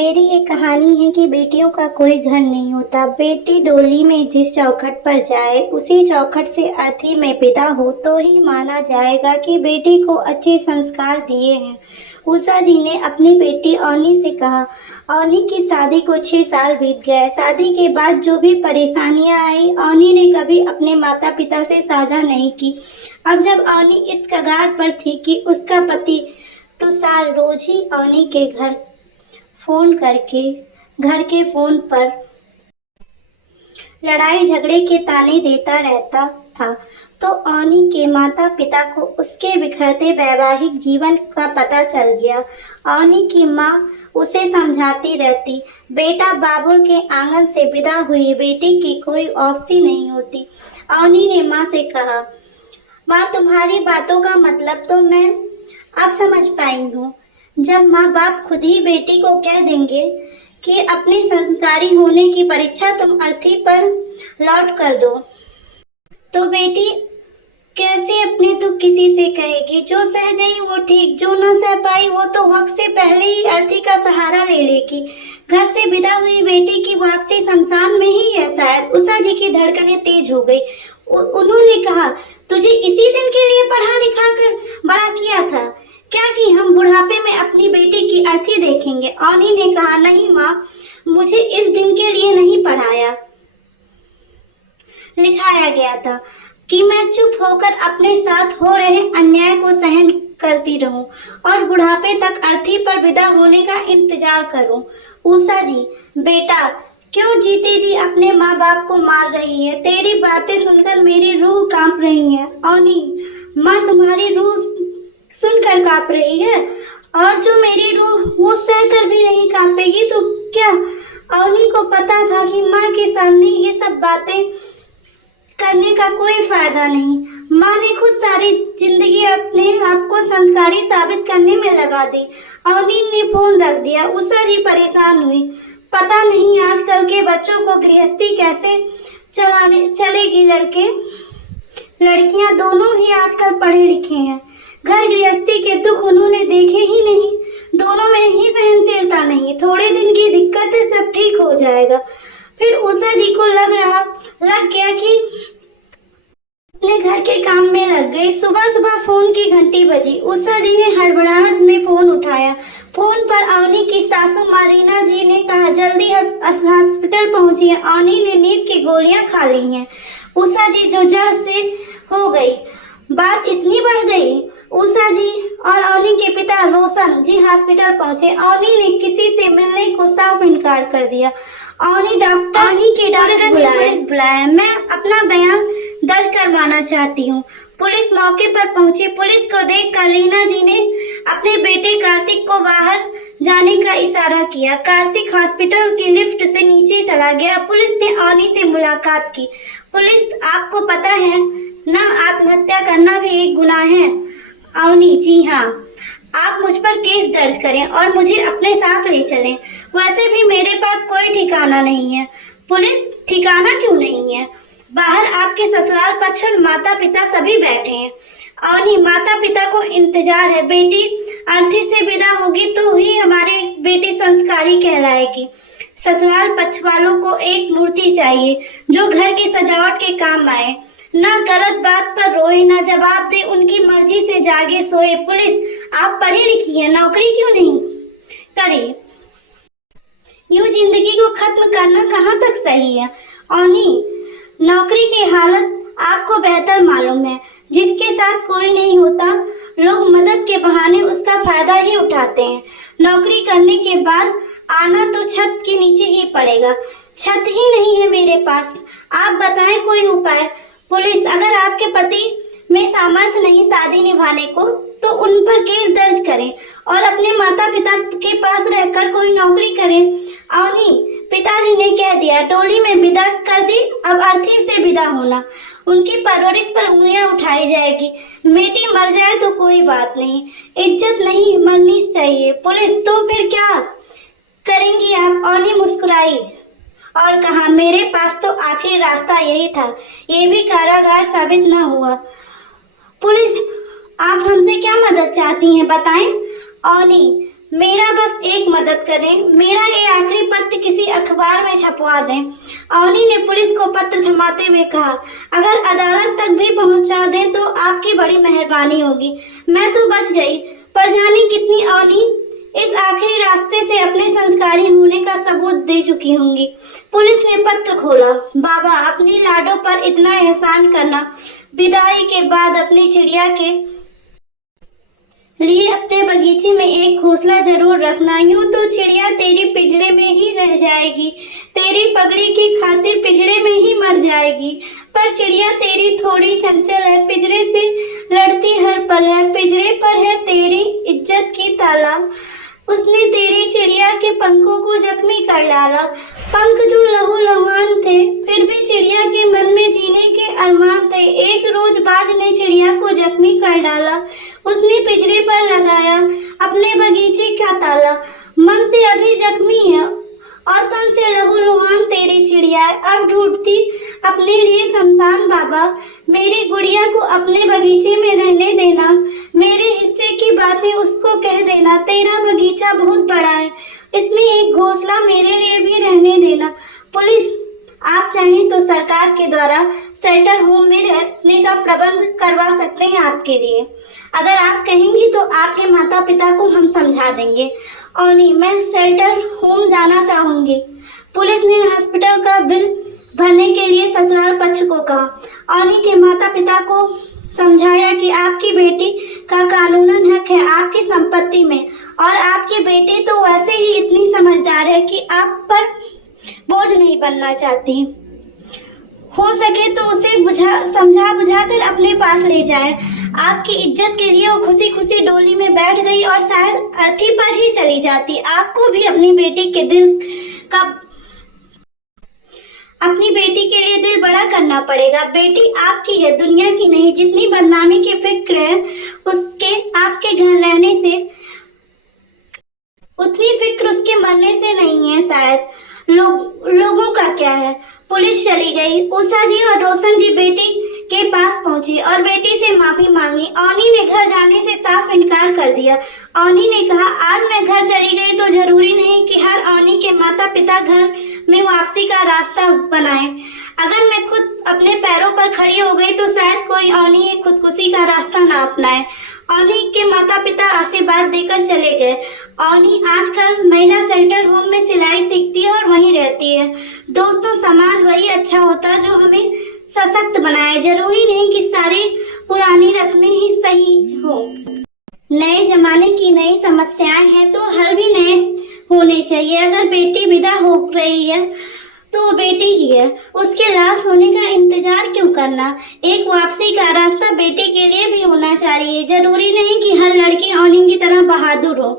मेरी एक कहानी है कि बेटियों का कोई घर नहीं होता। बेटी डोली में जिस चौखट पर जाए उसी चौखट से अर्थी में विदा हो तो ही माना जाएगा कि बेटी को अच्छे संस्कार दिए हैं। उषा जी ने अपनी बेटी अवनी से कहा। अवनी की शादी को 6 साल बीत गए। शादी के बाद जो भी परेशानियां आई अवनी ने कभी अपने माता पिता से साझा नहीं की। अब जब अवनी इस कगार पर थी कि उसका पति तुषार रोज ही अवनी के घर के फोन पर लड़ाई झगड़े के ताने देता रहता था, तो अवनी के माता पिता को उसके बिखरते वैवाहिक जीवन का पता चल गया। अवनी की माँ उसे समझाती रहती, बेटा बाबुल के आंगन से विदा हुई बेटी की कोई वापसी नहीं होती। अवनी ने माँ से कहा, माँ तुम्हारी बातों का मतलब तो मैं अब समझ पाई हूँ। जब माँ बाप खुद ही बेटी को कह देंगे कि अपने संस्कारी होने की परीक्षा तुम अर्थी पर लौट कर दो, तो बेटी कैसे अपने दुख किसी से कहेगी। जो सह गई वो ठीक, जो न सह पाई वो तो वक्त से पहले ही अर्थी का सहारा ले लेगी। घर से विदा हुई बेटी की वापसी शमशान में ही है शायद। उषा जी की धड़कनें तेज हो गई। उन्होंने कहा, तुझे इसी दिन के लिए पढ़ा लिखा कर बड़ा किया था क्या कि हम बुढ़ापे में अपनी बेटी की अर्थी देखेंगे। अवनी ने कहा, नहीं माँ, मुझे इस दिन के लिए नहीं पढ़ाया लिखाया गया था कि मैं चुप होकर अपने साथ हो रहे अन्याय को सहन करती रहूं और बुढ़ापे तक अर्थी पर विदा होने का इंतजार करूं। उषा जी, बेटा क्यों जीते जी अपने माँ बाप को मार रही है। तेरी बातें सुनकर मेरी रूह कांप रही है। अवनी, माँ तुम्हारी रूह सुनकर कांप रही है और जो मेरी रूह वो सहकर भी नहीं कांपेगी तो क्या। अवनी को पता था कि माँ के सामने ये सब बातें करने का कोई फायदा नहीं। माँ ने खुद सारी जिंदगी अपने आप को संस्कारी साबित करने में लगा दी। अवनी ने फोन रख दिया। उषा जी परेशान हुई। पता नहीं आजकल के बच्चों को गृहस्थी कैसे चलेगी। लड़कियां दोनों ही आजकल पढ़े लिखे हैं। घर गृहस्थी के दुख उन्होंने देखे ही नहीं। दोनों में ही सहनशीलता नहीं। थोड़े दिन की दिक्कत है, सब ठीक हो जाएगा। फिर उषा जी को लग गया कि अपने घर के काम में लग गई। सुबह सुबह फोन की घंटी बजी। उषा जी ने हड़बड़ाहट में फोन उठाया। फोन पर अवनी की सासू मारीना जी ने कहा, जल्दी हॉस्पिटल पहुंचिए, अवनी ने नींद की गोलियां खा ली हैं। उषा जी जो जड़ से हो गई। बात इतनी बढ़ गई। उषा जी और अवनी के पिता रोशन जी हॉस्पिटल पहुंचे। अवनी ने किसी से मिलने को साफ इनकार कर दिया। अवनी के डॉक्टर बुलाया। मैं अपना बयान दर्ज करवाना चाहती हूँ। पुलिस मौके पर पहुंची। पुलिस को देखकर रीना जी ने अपने बेटे कार्तिक को बाहर जाने का इशारा किया। कार्तिक हॉस्पिटल की लिफ्ट से नीचे चला गया। पुलिस ने अवनी से मुलाकात की। पुलिस, आपको पता है ना, आत्महत्या करना भी एक गुनाह है। अवनी, जी हाँ, आप मुझ पर केस दर्ज करें और मुझे अपने साथ ले चलें। वैसे भी मेरे पास कोई ठिकाना नहीं है। पुलिस, ठिकाना क्यों नहीं है? बाहर आपके ससुराल पक्ष और माता पिता सभी बैठे हैं। अवनी, माता पिता को इंतजार है। बेटी अर्थी से विदा होगी तो ही हमारी बेटी संस्कारी कहलाएगी। ससुराल पक्ष वालों को एक मूर्ति चाहिए जो घर की सजावट के काम आए, ना गलत बात पर रोए, ना जवाब दे, उनकी मर्जी से जागे सोए। पुलिस, आप पढ़ी लिखी है, नौकरी क्यों नहीं करी? यूं जिंदगी को खत्म करना कहाँ तक सही है? अवनी, नौकरी की हालत आपको बेहतर मालूम है। जिसके साथ कोई नहीं होता, लोग मदद के बहाने उसका फायदा ही उठाते हैं। नौकरी करने के बाद आना तो छत के नीचे ही पड़ेगा। छत ही नहीं है मेरे पास। आप बताएं कोई उपाय। पुलिस, अगर आपके पति में सामर्थ्य नहीं शादी निभाने को तो उन पर केस दर्ज करें और अपने माता पिता के पास रहकर कोई नौकरी करें। अवनी, पिताजी ने कह दिया, डोली में विदा कर दी, अब अर्थी से विदा होना। उनकी परवरिश पर उंगलियां उठाई जाएगी। बेटी मर जाए तो कोई बात नहीं, इज्जत नहीं मरनी चाहिए। पुलिस, तो फिर क्या करेंगी आप? अवनी मुस्कुराई और कहा, मेरे पास तो आखिरी रास्ता यही था। ये भी कारागार साबित न हुआ। पुलिस, आप हमसे क्या मदद चाहती हैं, बताएं। अवनी, मेरा बस एक मदद करें, मेरा ये आखिरी पत्र किसी अखबार में छपवा दें। अवनी ने पुलिस को पत्र थमाते हुए कहा, अगर अदालत तक भी पहुंचा दें तो आपकी बड़ी मेहरबानी होगी। मैं तो बच गई, पर जाने कितनी अवनी इस आखिरी रास्ते से अपने संस्कारी होने का सबूत दे चुकी होंगी। पुलिस ने पत्र खोला। बाबा, अपनी लाडो पर इतना एहसान करना। विदाई के बाद अपनी चिड़िया के लिए अपने बगीचे में एक घोंसला जरूर रखना। यूं तो चिड़िया तेरी पिंजरे में ही रह जाएगी, तेरी पगड़ी की खातिर पिंजरे में ही मर जाएगी। पर चिड़िया तेरी थोड़ी चंचल है, पिंजरे से लड़ती हर पल है। पिंजरे पर है तेरी इज्जत की ताला, उसने तेरी चिड़िया के पंखों को जख्मी कर डाला। पंख जो लहू लुहान थे, फिर भी चिड़िया के मन में जीने के अरमान थे। एक रोज बाज ने चिड़िया को जख्मी कर डाला, उसने पिंजरे पर लगाया अपने बगीचे का ताला। मन से अभी जख्मी है और तन से लहू लुहान तेरी चिड़िया है, अब ढूंढती अपने लिए शमशान। बाबा, मेरी गुड़िया को अपने बगीचे में रहने देना, मेरे हिस्से की बातें उसको कह देना। तेरा बगीचा बहुत बड़ा है, इसमें एक घोंसला मेरे लिए भी रहने देना। पुलिस, आप चाहें तो सरकार के द्वारा शेल्टर होम में रहने का प्रबंध करवा सकते हैं आपके लिए। अगर आप कहेंगी तो आपके माता पिता को हम समझा देंगे। और नहीं, मैं शेल्टर होम जाना चाहूंगी। पुलिस ने हॉस्पिटल का बिल भरने के लिए ससुराल पक्ष को कहा। औनी के माता पिता को समझाया कि आपकी बेटी का कानूनन हक है आपकी संपत्ति में, और आपकी बेटी तो वैसे ही इतनी समझदार है कि आप पर बोझ नहीं बनना चाहती। हो सके तो उसे समझा बुझाकर अपने पास ले जाए। आपकी इज्जत के लिए वो खुशी खुशी डोली में बैठ गई और शायद अर्थी पर ही चली जाती। आपको भी अपनी बेटी के लिए दिल बड़ा करना पड़ेगा। बेटी आपकी है, दुनिया की नहीं। जितनी बदनामी की फिक्र है उसके आपके घर रहने से, उतनी फिक्र उसके मरने से नहीं है। शायद लोगों का क्या है। पुलिस चली गई। उषा जी और रोशन जी बेटी के पास पहुंची और बेटी से माफी मांगी। औनी ने घर जाने से साफ इनकार कर दिया। औनी ने कहा, आज मैं घर चली गई तो जरूरी नहीं कि हर औनी के माता पिता घर में वापसी का रास्ता बनाए। अगर मैं खुद अपने पैरों पर खड़ी हो गई तो शायद कोई औनी खुदकुशी का रास्ता ना अपनाए। औनी के माता पिता आशीर्वाद देकर चले गए। औनी आजकल महिला शेल्टर होम में सिलाई सीखती है और वहीं रहती है। दोस्तों, समाज वही अच्छा होता जो हमें सशक्त बनाए। जरूरी नहीं कि सारी पुरानी रस्में ही सही हो। नए जमाने की नई समस्याएं हैं तो हल भी नए होने चाहिए। अगर बेटी विदा हो रही है तो वो बेटी ही है, उसके लाश होने का इंतजार क्यों करना। एक वापसी का रास्ता बेटी के लिए भी होना चाहिए। जरूरी नहीं कि हर लड़की औनी की तरह बहादुर हो।